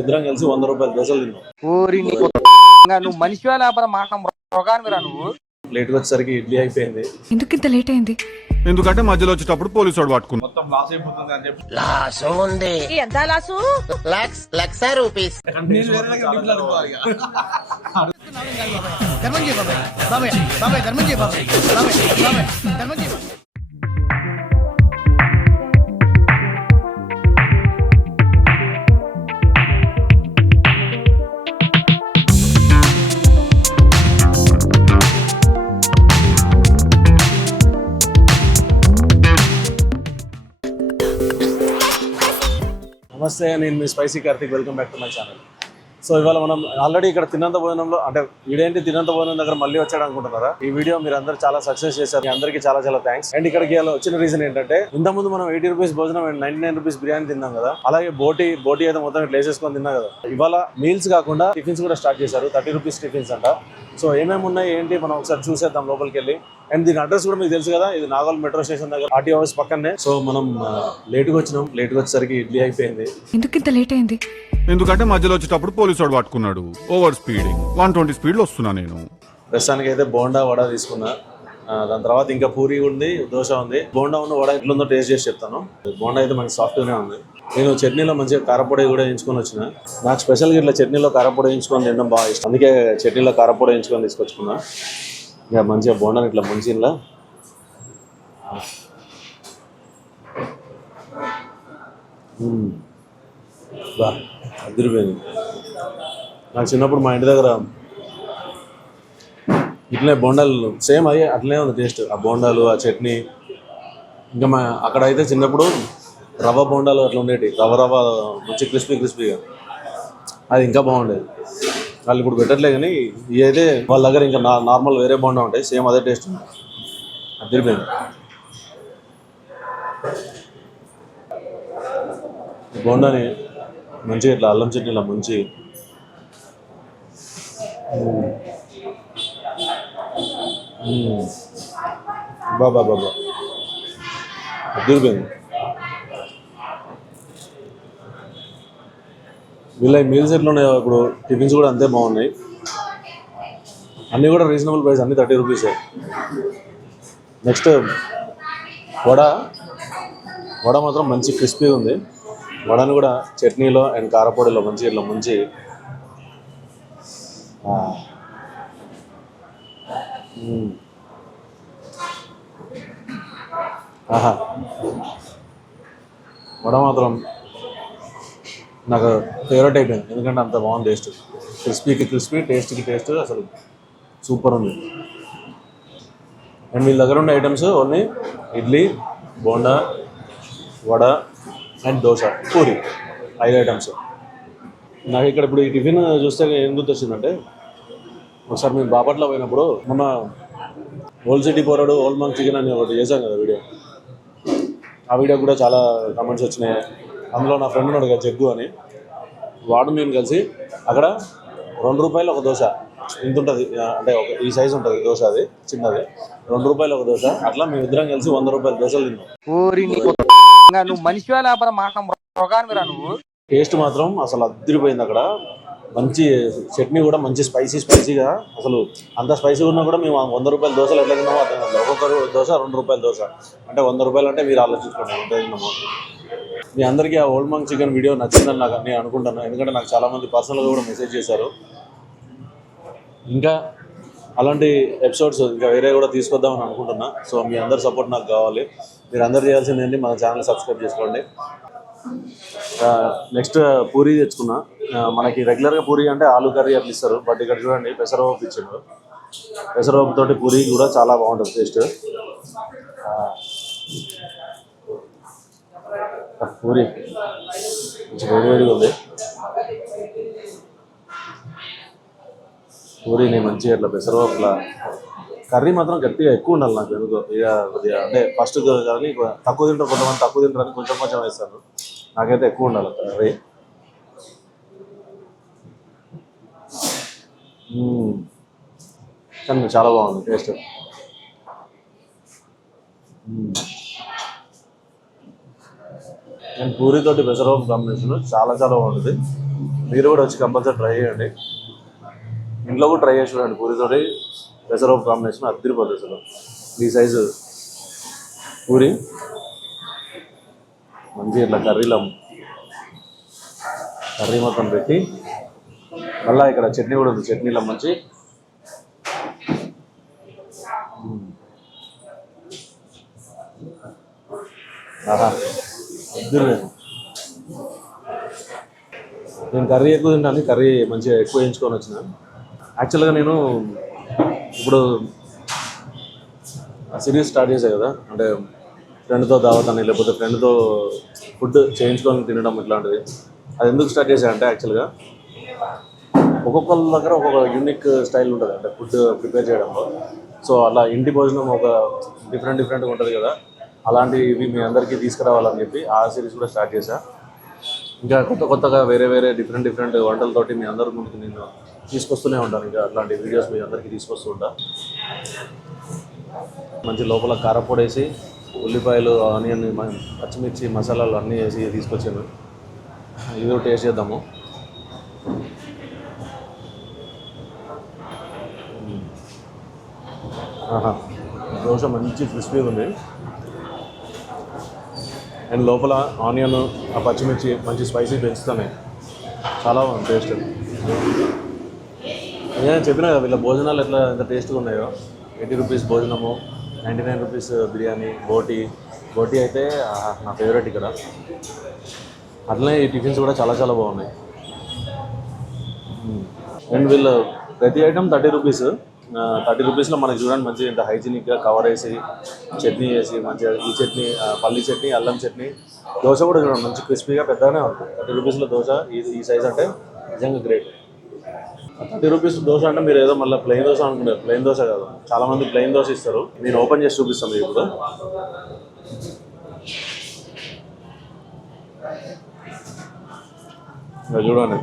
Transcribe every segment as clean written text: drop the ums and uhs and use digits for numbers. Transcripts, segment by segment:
ఇద్దరం కలిసి 100 రూపాయల దోశలు తిన్నాం. ఊరి నువ్వు మనిషి లేకపోతే మాట రోగానివిరా నువ్వు. లేట్ వచ్చేసరికి ఇడ్లీ అయిపోయింది. ఎందుకు ఇంత లేట్ అయింది? ఎందుకంటే మధ్యలో వచ్చేటప్పుడు పోలీసు వాడు పట్టుకున్నాడు. మొత్తం లాస్ అయిపోతుంది అని చెప్పి లాసు ఉంది. ఎంత లాసు? లక్ష రూపీస్. నమస్తే, నేను మీ spicy Karthik. Welcome back to my channel. So ఇవాళ మనం ఆల్రెడీ ఇక్కడ తిన్నంత భోజనంలో అంటే వీడేంటి తిన్నంత భోజనం దగ్గర మళ్ళీ వచ్చాడు అనుకుంటున్నారా? ఈ వీడియో మీరు అందరూ చాలా సక్సెస్ చేశారు. మీ అందరికీ చాలా చాలా థ్యాంక్స్. అండ్ ఇక్కడికి వచ్చిన రీజన్ ఏంటంటే, ఇంతకుముందు మనం 80 రూపీస్ భోజనం అండ్ 99 రూపీస్ బిర్యానీ తిన్నాం కదా, అలాగే బోటీ అయితే మొత్తం ఇట్లా వేసేసుకొని తిన్నాం కదా. ఇవాళ మీల్స్ కాకుండా టిఫిన్స్ కూడా స్టార్ట్ చేశారు. 30 రూపీస్ టిఫిన్స్ అంట. సో ఏమేమి ఉన్నాయి ఏంటి మనం ఒకసారి చూసేద్దాం లోపలికి వెళ్ళి. అండ్ దీని అడ్రస్ కూడా మీకు తెలుసు కదా, ఇది నాగోల్ మెట్రో స్టేషన్ దగ్గర ఆర్టీ ఆఫీస్ పక్కనే. సో మనం లేట్గా వచ్చినాం. లేట్గా వచ్చేసరికి ఇడ్లీ అయిపోయింది. ఎందుకు ఇంత లేట్ అయింది? ఎందుకంటే మధ్యలో వచ్చేటప్పుడు పోలీసు వాడు పట్టుకున్నాడు. ఓవర్ స్పీడింగ్ 120 స్పీడ్ లో వస్తున్నా నేను. ప్రస్తుతానికి అయితే బోండా వడ తీసుకున్నా. దాని తర్వాత ఇంకా పూరి ఉంది, దోశ ఉంది. బోండా ఉన్న వడ ఎట్లుందో టేస్ట్ చేసి చెప్తాను. బోండా అయితే మనకి సాఫ్ట్గానే ఉంది. నేను చట్నీలో మంచిగా కారపొడి కూడా వేయించుకొని వచ్చిన. నాకు స్పెషల్గా ఇట్లా చట్నీలో కారపొడి వేయించుకొని తినడం బాగా ఇష్టం. అందుకే చట్నీలో కారపొడి వేయించుకొని తీసుకొచ్చుకున్నా. ఇక మంచిగా బోండాని ఇట్లా ముంచిలా బా అదిరిపోయింది. నాకు చిన్నప్పుడు మా ఇంటి దగ్గర ఇట్లనే బోండాలు సేమ్ అయ్యే అట్లనే ఉంది టేస్ట్. ఆ బోండాలు, ఆ చట్నీ. ఇంకా అక్కడ అయితే చిన్నప్పుడు రవ్వ బోండాలు అట్లా ఉండేవి. రవ్వ మంచి క్రిస్పీగా, అది ఇంకా బాగుండేది. వాళ్ళు ఇప్పుడు పెట్టట్లే కానీ ఇదైతే వాళ్ళ దగ్గర ఇంకా నార్మల్ వేరే బోండా ఉంటాయి, సేమ్ అదే టేస్ట్ ఉంది. అదిరిపోయింది. బోండాని మంచిగా ఇట్లా అల్లం చట్నీ ఇలా ముంచి బాబా అదిరిపోయింది. వీళ్ళ మీల్స్ ఎట్లా ఉన్నాయో ఇప్పుడు టిఫిన్స్ కూడా అంతే బాగున్నాయి. అన్నీ కూడా రీజనబుల్ ప్రైస్, అన్నీ 30 రూపీసే. నెక్స్ట్ వడ మాత్రం మంచి క్రిస్పీగా ఉంది. వడని కూడా చట్నీలో అండ్ కారపొడిలో మంచిగా ఇట్లా ముంచి ఆహా, వడ మాత్రం నాకు ఫేవరెట్ అయిపోయింది. ఎందుకంటే అంత బాగుంది టేస్ట్. క్రిస్పీకి క్రిస్పీ, టేస్ట్కి టేస్ట్, అసలు సూపర్ ఉంది. అండ్ వీళ్ళ దగ్గర ఉండే items only idli, bonda, vada and dosa, puri, 5 items. నాకు ఇక్కడ ఇప్పుడు ఈ టిఫిన్ చూస్తే ఏం గుర్తొచ్చిందంటే, ఒకసారి మేము బాపట్ల పోయినప్పుడు మొన్న ఓల్డ్ సిటీ పోరాడు ఓల్డ్ మంక్ చికెన్ అని ఒకటి చేశాం కదా వీడియో. ఆ వీడియో కూడా చాలా కమెంట్స్ వచ్చినాయి. అందులో నా ఫ్రెండ్ ఉన్నాడు కదా జగ్గు అని, వాడు నేను కలిసి అక్కడ 2 రూపాయలు ఒక దోశ ఇంత ఉంటుంది, అంటే ఈ సైజు ఉంటుంది దోశ, అది చిన్నది. 2 రూపాయలు ఒక దోశ. అట్లా మేము ఇద్దరం కలిసి 100 రూపాయల దోశలు తిన్నాం. ఊరి నువ్వు మనిషి లేకపోతే మాట రోగానివిరా నువ్వు. టేస్ట్ మాత్రం అసలు అదిరిపోయింది. అక్కడ మంచి చట్నీ కూడా మంచి స్పైసీగా, అసలు అంత స్పైసీగా ఉన్నా కూడా మేము 100 రూపాయల దోశలు ఎట్లా తిన్నామో అర్థం కాదు. ఒక్కొక్క దోశ 2 రూపాయల దోశ అంటే 100 రూపాయలు అంటే మీరు ఆలోచించుకోండి ఎంత తిన్నామో. మీ అందరికీ ఆ ఓల్డ్ మంక్ చికెన్ వీడియో నచ్చిందని నేను అనుకుంటాను. ఎందుకంటే నాకు చాలామంది పర్సనల్గా కూడా మెసేజ్ చేశారు. ఇంకా అలాంటి ఎపిసోడ్స్ ఇంకా వేరే కూడా తీసుకొద్దామని అనుకుంటున్నా. సో మీ అందరి సపోర్ట్ నాకు కావాలి. మీరు అందరు చేయాల్సింది ఏంటి, మన ఛానల్ సబ్స్క్రైబ్ చేసుకోండి. నెక్స్ట్ పూరి తెచ్చుకున్నా. మనకి రెగ్యులర్గా పూరి అంటే ఆలూ కర్రీ అట్లా ఇస్తారు, బట్ ఇక్కడ చూడండి పెసరపప్పు ఇచ్చారు. పెసరపప్పు తోటి పూరి కూడా చాలా బాగుంటుంది టేస్ట్. పూరి కొంచెం వేడివేడిగా ఉంది. పూరిని మంచిగా ఇట్లా పెసరపప్పుల కర్రీ మాత్రం గట్టిగా ఎక్కువ ఉండాలి. నాకు ఎందుకో ఇక కొద్దిగా అంటే ఫస్ట్ కానీ తక్కువ తింటారు, కొంతమంది తక్కువ తింటారని కొంచెం వేస్తారు. నాకైతే ఎక్కువ ఉండాలి కర్రీ. కానీ చాలా బాగుంది టేస్ట్. అండ్ పూరితోటి పెసరపప్పు కాంబినేషన్ చాలా చాలా బాగుంటుంది. మీరు కూడా వచ్చి కంపల్సరీ ట్రై చేయండి. ఇంట్లో కూడా ట్రై చేసి చూడండి. పూరితోటి పెసరపప్పు కాంబినేషన్ అద్దరిపోతుంది అసలు. ఈ సైజు పూరి మంచిగా ఇట్లా కర్రీ మొత్తం పెట్టి మళ్ళీ ఇక్కడ చట్నీ కూడా ఉంది. చట్నీలో మంచి ఆహా ఇద్దరు. నేను కర్రీ ఎక్కువ తింటాను, కర్రీ మంచిగా ఎక్కువ వేయించుకొని వచ్చిన. యాక్చువల్గా నేను ఇప్పుడు సిరీస్ స్టార్ట్ చేశాను కదా, అంటే ఫ్రెండ్తో దావత్ అని లేకపోతే ఫ్రెండ్తో ఫుడ్ చేయించుకొని తినడం ఇట్లాంటిది. అది ఎందుకు స్టార్ట్ చేశానంటే యాక్చువల్గా ఒక్కొక్కళ్ళ దగ్గర ఒక్కొక్క యూనిక్ స్టైల్ ఉంటుంది అంటే ఫుడ్ ప్రిపేర్ చేయడంలో. సో అలా ఇంటి భోజనం ఒక డిఫరెంట్గా ఉంటుంది కదా, అలాంటివి మీ అందరికీ తీసుకురావాలని చెప్పి ఆ సిరీస్ కూడా స్టార్ట్ చేశా. ఇంకా కొత్తగా వేరే డిఫరెంట్ వంటలతోటి మీ అందరి ముందుకు నేను తీసుకొస్తూనే ఉంటాను. ఇంకా అట్లాంటి వీడియోస్ మీ అందరికీ తీసుకొస్తూ ఉంటా. మంచి లోపల కారపొడి వేసి ఉల్లిపాయలు, ఆనియన్, పచ్చిమిర్చి, మసాలాలు అన్నీ వేసి తీసుకొచ్చాను. ఇది టేస్ట్ చేద్దాము. ఆహా, దోశ మంచి క్రిస్పీగా ఉంది. అండ్ లోపల ఆనియన్, ఆ పచ్చిమిర్చి మంచి స్పైసీ పెంచుతున్నాయి. చాలా బాగుంది టేస్ట్. నేను చెప్పినా కదా వీళ్ళ భోజనాలు ఎంత టేస్ట్గా ఉన్నాయో. 80 రూపీస్ భోజనము, 99 రూపీస్ బిర్యానీ, బోటీ అయితే నా ఫేవరెట్ ఇక్కడ. అట్లనే ఈ టిఫిన్స్ కూడా చాలా బాగున్నాయి. అండ్ వీళ్ళు ప్రతి ఐటమ్ 30 రూపీస్. 30 రూపీస్లో మనకి చూడండి మంచిగా ఇంత హైజీనిక్గా కవర్ వేసి చట్నీ వేసి మంచిగా ఈ చట్నీ, పల్లి చట్నీ, అల్లం చట్నీ. దోశ కూడా చూడండి మంచి క్రిస్పీగా పెద్దగానే ఉంటుంది. 30 రూపీస్లో దోశ ఈ సైజ్ అంటే నిజంగా గ్రేట్. 30 రూపీస్ దోశ అంటే మీరు ఏదో మళ్ళీ ప్లెయిన్ దోశ అనుకుంటారు. ప్లెయిన్ దోశ కాదు, చాలామంది ప్లెయిన్ దోశ ఇస్తారు. నేను ఓపెన్ చేసి చూపిస్తాను మీకు ఇప్పుడు. ఇంకా చూడండి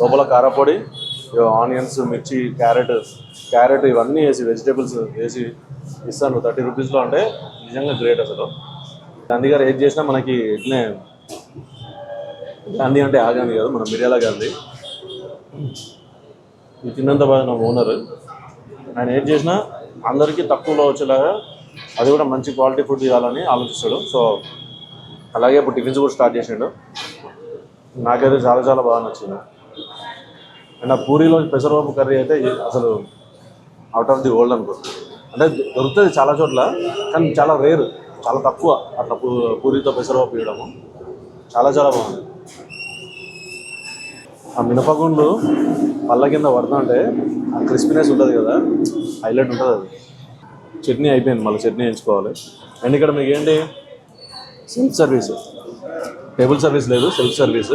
లోపల కారపొడి, ఆనియన్స్, మిర్చి, క్యారెట్ ఇవన్నీ వేసి వెజిటేబుల్స్ వేసి ఇస్తాను 30 రూపీస్లో. అంటే నిజంగా గ్రేట్ అసలు. గాంధీ గారు ఏది చేసినా మనకి ఇట్లనే, గాంధీ అంటే ఆ గాంధీ కాదు, మన మిర్యాల గాంధీ. ఈ తిన్నంత బాగా నా ఓనర్. ఆయన ఏది చేసినా అందరికీ తక్కువలో వచ్చేలాగా, అది కూడా మంచి క్వాలిటీ ఫుడ్ ఇవ్వాలని ఆలోచిస్తాడు. సో అలాగే ఇప్పుడు టిఫిన్స్ కూడా స్టార్ట్ చేసాడు. నాకైతే చాలా బాగా నచ్చింది. అండ్ ఆ పూరీలో పెసరపప్పు కర్రీ అయితే అసలు అవుట్ ఆఫ్ ది వరల్డ్ అనుకో. అంటే దొరుకుతుంది చాలా చోట్ల, కానీ చాలా రేర్, చాలా తక్కువ అట్లా పూరీతో పెసరపప్పు ఇవ్వడము. చాలా బాగుంది. ఆ మినపగుండ్లు పళ్ళ కింద పడుతుంటే ఆ క్రిస్పీనెస్ ఉంటుంది కదా, హైలైట్ ఉంటుంది అది. చట్నీ అయిపోయింది, మళ్ళీ చట్నీ ఎంచుకోవాలి. అండ్ ఇక్కడ మీకు ఏంటి సెల్ఫ్ సర్వీస్, టేబుల్ సర్వీస్ లేదు, సెల్ఫ్ సర్వీస్.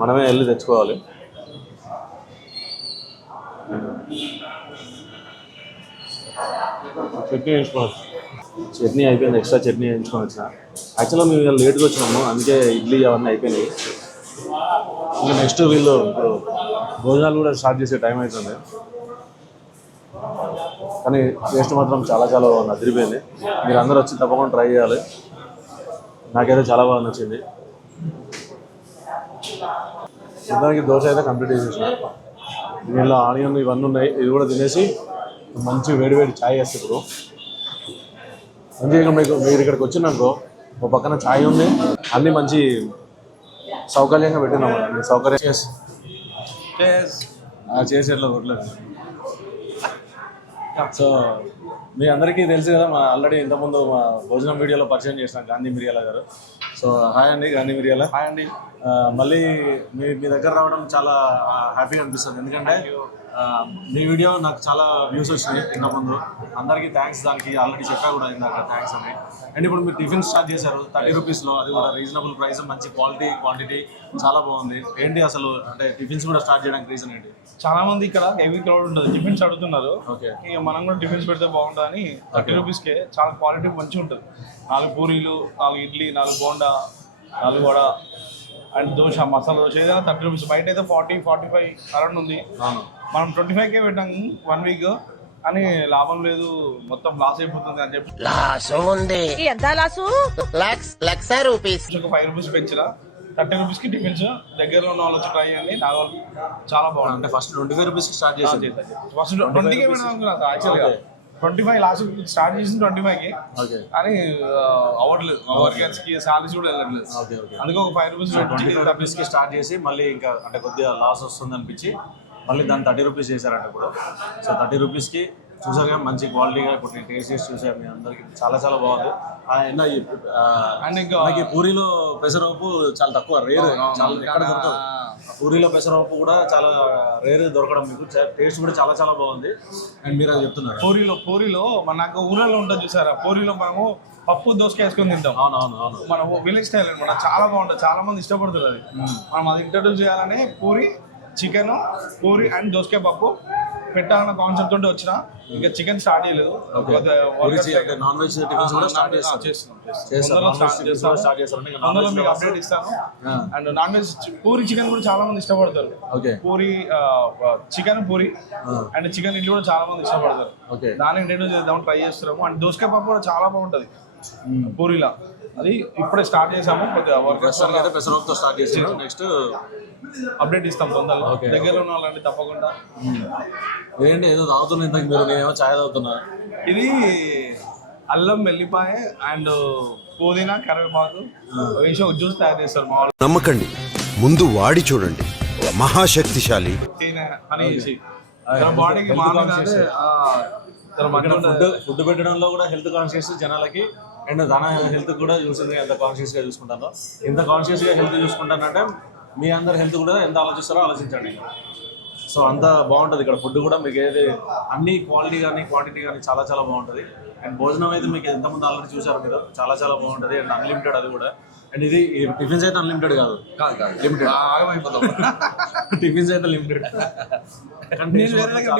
మనమే వెళ్ళి తెచ్చుకోవాలి. చట్నీ వేయించుకోవచ్చు. చట్నీ అయిపోయింది, ఎక్స్ట్రా చట్నీ వేయించుకొని వచ్చిన. యాక్చువల్గా మేము లేట్గా వచ్చినాము, అందుకే ఇడ్లీ అవన్నీ అయిపోయినాయి. ఇంకా నెక్స్ట్ వీళ్ళు భోజనాలు కూడా స్టార్ట్ చేసే టైం అవుతుంది. కానీ టేస్ట్ మాత్రం చాలా బాగుంది, అదిరిపోయింది. మీరు అందరూ వచ్చి తప్పకుండా ట్రై చేయాలి. నాకైతే చాలా బాగా నచ్చింది. మొత్తానికి దోశ అయితే కంప్లీట్ చేసేసిన. దీనిలో ఆనియన్ ఇవన్నీ ఉన్నాయి. ఇది కూడా తినేసి మంచి వేడి ఛాయ్ వేస్తే ఇప్పుడు మంచిగా మీరు ఇక్కడికి వచ్చినాకో ఒక పక్కన ఛాయ్ ఉంది, అన్నీ మంచి సౌకర్యంగా పెట్టినాము. సౌకర్యం చేసి ఎట్లా కొట్టలేదు. సో మీ అందరికీ తెలుసు కదా, మా ఆల్రెడీ ఇంతకుముందు మా భోజనం వీడియోలో పరిచయం చేసిన గాంధీ మిర్యాల గారు. సో హాయ్ అండి గాంధీ మిర్యాల. హాయ్ అండి. మళ్ళీ మీ దగ్గర రావడం చాలా హ్యాపీగా అనిపిస్తుంది. ఎందుకంటే మీ వీడియో నాకు చాలా వ్యూస్ వచ్చినాయి ఇంతకుముందు. అందరికీ థ్యాంక్స్. దానికి ఆల్రెడీ చెప్పా కూడా ఇందాక థ్యాంక్స్ అని. అండ్ ఇప్పుడు మీరు టిఫిన్ స్టార్ట్ చేశారు 30 రూపీస్లో, అది కూడా రీజనబుల్ ప్రైస్, మంచి క్వాలిటీ క్వాంటిటీ చాలా బాగుంది. ఏంటి అసలు అంటే టిఫిన్స్ కూడా స్టార్ట్ చేయడానికి రీజన్ ఏంటి? చాలా మంది ఇక్కడ హెవీ క్రౌడ్ ఉంటుంది, టిఫిన్స్ అడుగుతున్నారు. ఓకే, ఇక మనం కూడా టిఫిన్స్ పెడితే బాగుంటుందని 30 రూపీస్కే చాలా క్వాలిటీ మంచిగా ఉంటుంది. 4 పూరీలు, 4 ఇడ్లీ, 4 బోండా, 4 వడ అండ్ దోశ, మసాలా దోశ ఏదైనా 30 రూపీస్. బయట అయితే 40-45 అరౌండ్ ఉంది. మనం 25కే పెట్టాము 1 వీక్ అని, లాభం లేదు, మొత్తం లాస్ అయిపోతుంది అని చెప్పి లాసు ఉంది. ఎంత లాసు? లక్ష రూపీస్. ఒక 5 రూపీస్ పెంచిన 30 రూపీస్కి టిఫిన్స్ దగ్గరలో ఉన్న వాళ్ళు వచ్చి ట్రై చేయండి. నాగోల్ చాలా బాగుంది. అంటే ఫస్ట్ 25 రూపీస్కి స్టార్ట్ చేసింది. ఫస్ట్ 20కే అనుకున్నా యాక్చువల్గా 25 లాస్ట్ స్టార్ట్ చేసింది 25కి ఓకే కానీ అవ్వట్లేదు. వర్కర్స్కి సాలరీస్ కూడా వెళ్ళట్లేదు. ఓకే ఓకే అందుకే ఒక 5 రూపీస్ 25 రూపీస్కి స్టార్ట్ చేసి మళ్ళీ ఇంకా అంటే కొద్దిగా లాస్ వస్తుంది అనిపించి మళ్ళీ దాన్ని 30 రూపీస్ చేశారంట ఇప్పుడు. సో 30 రూపీస్కి చూసాగా మంచి క్వాలిటీగా ఇప్పుడు నేను టేస్ట్ చేసి చూసాను మీ అందరికి చాలా చాలా బాగుంది. అండ్ ఇంకా మనకి పూరిలో పెసరపప్పు చాలా తక్కువ రేర్, చాలా ఎక్కడ దొరకదు. పూరిలో పెసరపప్పు కూడా చాలా రేర్ దొరకడం, మీకు టేస్ట్ కూడా చాలా చాలా బాగుంది. అండ్ మీరు అది చెప్తున్నారు పూరిలో నాకు ఊళ్ళలో ఉంటుంది చూసారా, పూరిలో మనము పప్పు దోసకాయ వేసుకొని తింటాం. అవును మన విలేజ్ స్టైల్ అనమాట, చాలా బాగుంటుంది, చాలా మంది ఇష్టపడుతుంది అది. మనం అది ఇంట్రడ్యూస్ చేయాలని పూరి చికెన్, పూరి అండ్ దోసకాయ పప్పు పెట్టాలన్న కాన్సెప్ట్ తోటి వచ్చిన ఇంకా చికెన్ స్టార్ట్ చేయలేదు. నాన్ వెజ్ టిఫిన్స్ కూడా స్టార్ట్ అందులో మీకు అప్డేట్ ఇస్తాను. And non veg puri chicken కూడా చాలా మంది ఇష్టపడతారు. Puri chicken puri and chicken idli కూడా చాలా మంది ఇష్టపడతారు. దాన్ని ఇంట్రడ్యూస్ చేద్దామని ట్రై చేస్తున్నాము. అండ్ దోసకాయ పప్పు కూడా చాలా బాగుంటుంది పూరిలా, అది ఇప్పుడే స్టార్ట్ చేసాము. పెసరపప్పుతో స్టార్ట్ చేసాము. నెక్స్ట్ అప్డేట్ ఇస్తాం తొందరగా. దగ్గరలో ఉన్న వాళ్ళండి తప్పకుండా. ఏంటి ఏదో తాగుతున్నా ఇంతకు మీరు, నేనేమో ఛాయ్ తాగుతున్నా. ఇది అల్లం వెల్లిపాయ అండ్ పుదీనా కరివేపాకు వేసి ఒక జ్యూస్ తయారు చేస్తారు మా వాళ్ళు. నమ్మకండి, ముందు వాడి చూడండి, మహాశక్తిశాలి. తేనె అని చేసి బాడీకి ఫుడ్ పెట్టడంలో కూడా హెల్త్ కాన్షియస్ జనాలకి, అండ్ తన హెల్త్ కూడా చూసింది ఎంత కాన్షియస్గా చూసుకుంటారో. ఎంత కాన్షియస్గా హెల్త్ చూసుకుంటానంటే మీ అందరు హెల్త్ కూడా ఎంత ఆలోచిస్తారో ఆలోచించండి. సో అంత బాగుంటుంది ఇక్కడ ఫుడ్ కూడా, మీకు ఏది అన్ని క్వాలిటీ కానీ క్వాంటిటీ కానీ చాలా చాలా బాగుంటుంది. అండ్ భోజనం అయితే మీకు ఎంతమంది ఆల్రెడీ చూసారు మీరు, చాలా చాలా బాగుంటుంది. అండ్ అన్లిమిటెడ్ అది కూడా. అండ్ ఇది టిఫిన్స్ అయితే అన్లిమిటెడ్ కాదు, లిమిటెడ్. టిఫిన్స్ అయితే లిమిటెడ్. వేరే దగ్గర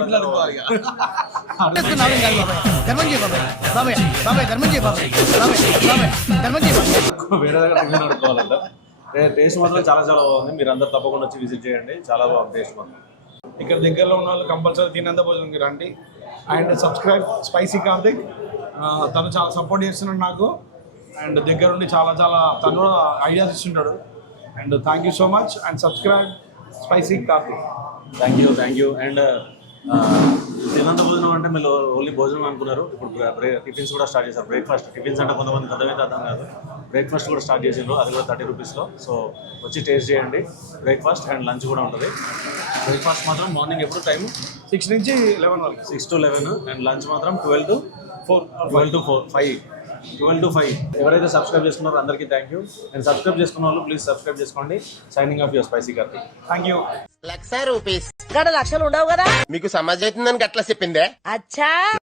టిఫిన్ అడుకోవాలంట. టేస్ట్ మాత్రం చాలా చాలా బాగుంది. మీరు అందరు తప్పకుండా వచ్చి విజిట్ చేయండి, చాలా బాగుంది టేస్ట్ మాత్రం. ఇక్కడ దగ్గరలో ఉన్న వాళ్ళు కంపల్సరీ తినంత భోజనంకి రండి. అండ్ సబ్స్క్రైబ్ స్పైసీ కార్తిక్, తను చాలా సపోర్ట్ చేస్తున్నాడు నాకు. అండ్ దగ్గరుండి చాలా చాలా తను కూడా ఐడియాస్ ఇస్తుంటాడు. And thank you so much. And subscribe spicy Karthik. Thank you. And తినంత భోజనం అంటే మీరు ఓన్లీ భోజనం అనుకున్నారు, ఇప్పుడు టిఫిన్స్ కూడా స్టార్ట్ చేశారు. బ్రేక్ఫాస్ట్ టిఫిన్స్ అంటే కొంతమంది అర్థమైతే అర్థం కాదు, బ్రేక్ఫాస్ట్ కూడా స్టార్ట్ చేసిండ్రు, అది కూడా 30 రూపీస్లో. సో వచ్చి టేస్ట్ చేయండి. బ్రేక్ఫాస్ట్ అండ్ లంచ్ కూడా ఉంటుంది. బ్రేక్ఫాస్ట్ మాత్రం మార్నింగ్ ఎప్పుడు టైం 6 నుంచి 11 వరకు, 6 to 11. అండ్ లంచ్ మాత్రం 12 to 5. ఎవరైతే సబ్స్క్రైబ్ చేసుకున్నారో అందరికీ థ్యాంక్ యూ. అండ్ సబ్స్క్రైబ్ చేసుకున్న వాళ్ళు ప్లీజ్ సబ్స్క్రైబ్ చేసుకోండి. Signing off your spicy Karthik. Thank you. ₹1,00,000 ఇక్కడ లక్షలు ఉండవు కదా, మీకు సమాజ్ అవుతుందని గట్లా చెప్పిందే. అచ్చా